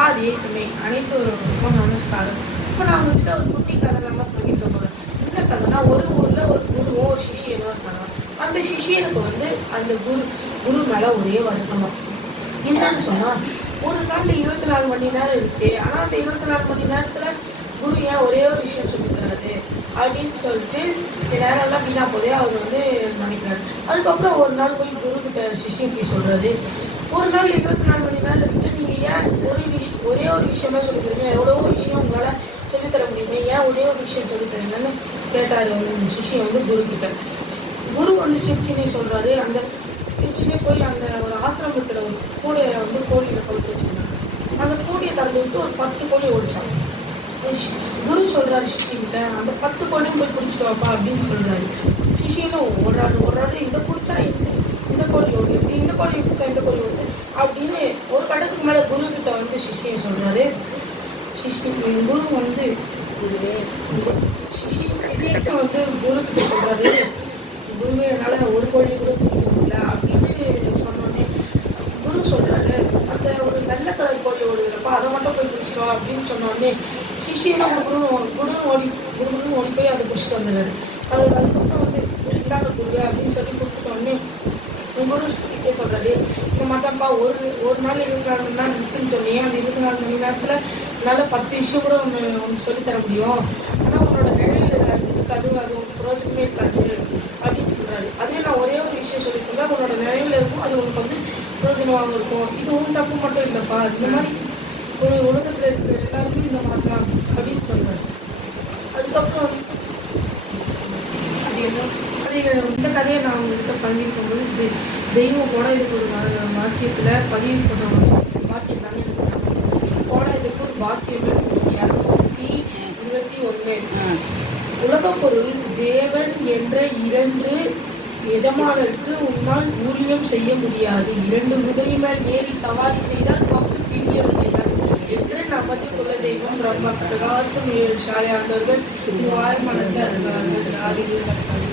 ஆதி துணை அனைத்து நமஸ்காரம். இப்போ நான் உங்ககிட்ட ஒரு குட்டி கதை தாங்க பகிர்ந்து போகிறேன். என்ன கதைனா, ஒரு ஊரில் ஒரு குருவும் ஒரு சிஷியனும் இருக்காங்க. அந்த சிஷியனுக்கு அந்த குரு மேலே ஒரே வருத்தமாக. என்னன்னு சொன்னால், ஒரு நாளில் 24 மணி நேரம் இருக்குது. ஆனால் அந்த 24 மணி நேரத்தில் குரு ஏன் ஒரே ஒரு விஷயம் சொல்லித்தராரு அப்படின்னு சொல்லிட்டு நேரம்லாம் வீணா போதே அவர் நினைக்கிறாரு. அதுக்கப்புறம் ஒரு நாள் போய் குரு கிட்ட சிஷியன் போய் சொல்கிறாரு, ஒரு நாள் 24 மணி நேரம் இருக்குது, நீங்கள் ஏன் ஒரே ஒரு விஷயமா சொல்லித்தரீங்க, எவ்வளவோ விஷயம் உங்களால் சொல்லித்தர முடியுமே, ஏன் ஒரே ஒரு விஷயம் சொல்லித்தரீங்கன்னு கேட்டார் சிஷியன் குரு கிட்ட. குரு சிரிச்சினே சொல்கிறாரு, அந்த சிரிச்சினே போய் அந்த ஒரு ஆசிரமத்தில் ஒரு கூடையை கோழியில் கவுத்து வச்சுருந்தாங்க. அந்த கூடையை திறந்து விட்டு ஒரு 10 கோழி ஓடிச்சாங்க. குரு சொல்கிறாரு சிஷியன்கிட்ட, அந்த 10 கோழியும் போய் பிடிச்சிட்டு வாப்பா அப்படின்னு சொல்கிறாரு. சிஷியனும் ஓடுறாரு, இதை பிடிச்சா இந்த கோழி ஓடுது, இந்த கோழி பிடிச்சா இந்த கோழி ஓடுது அப்படின்னு ஒரு கட்டத்துக்கு மேலே குரு கிட்ட சிஷியன் சொல்கிறாரு. குரு சிஷியன் குரு கிட்ட சொல்கிறாரு, குருவே என்னால் ஒரு கோழி கூட பிடிக்க முடியல அப்படின்னு சொன்னோடனே குரு சொல்கிறாரு, அந்த ஒரு நல்ல கலர் கோழி ஓடுகிறப்ப அதை மட்டும் போய் பிடிச்சிடும் அப்படின்னு சொன்னோடனே சிஷியனும் குருன்னு ஓடி போய் அதை பிடிச்சிட்டு வந்துடுறாரு. அதுக்கப்புறம் இந்தாங்க குருவே அப்படின்னு சொல்லி கொடுத்துட்டோடனே குரு சிக்கே சொல்கிறாரு, இந்த மாதிரிப்பா ஒரு நாள் 24 மணி நேரம் இருக்குன்னு சொன்னியே, அந்த 24 மணி நேரத்தில் என்னால் 10 விஷயம் கூட உனக்கு சொல்லித்தர முடியும், ஆனால் உன்னோட நினைவில் இருக்காது, அது உனக்கு பிரயோஜனமே இருக்காது அப்படின்னு சொல்கிறாரு. அதுவே நான் ஒரே ஒரு விஷயம் சொல்லியிருக்கேன், உன்னோட நினைவில் இருக்கும், அது உனக்கு பிரயோஜனமாக இருக்கும், இது உன் தப்பு மட்டும் இல்லைப்பா, இந்த மாதிரி ஒரு உலகத்தில் இருக்கிற எல்லாருமே இந்த மாதிரி தான் அப்படின்னு சொல்கிறாரு. அதுக்கப்புறம் இந்த கதையை நான் உங்கள்கிட்ட பண்ணியிருக்கும்போது தெய்வம் கூட இதுக்கு ஒரு வாக்கியத்தில் பதிவு பண்ணுவாங்க. வாக்கியம் தானே போன இதுக்கு ஒரு வாக்கியம் 221. உலக பொருள் தேவன் என்ற 2 எஜமானருக்கு உன்னால் ஊழியம் செய்ய முடியாது. 2 குதிரை மேல் ஏறி சவாரி செய்தால் கப்பு பிரிய முடியாது என்று நமது குலதெய்வம் பிரம்ம பிரகாசம் 7 சாலையாண்டவர்கள் வாய்மனத்தில் இருக்கிறார்கள்.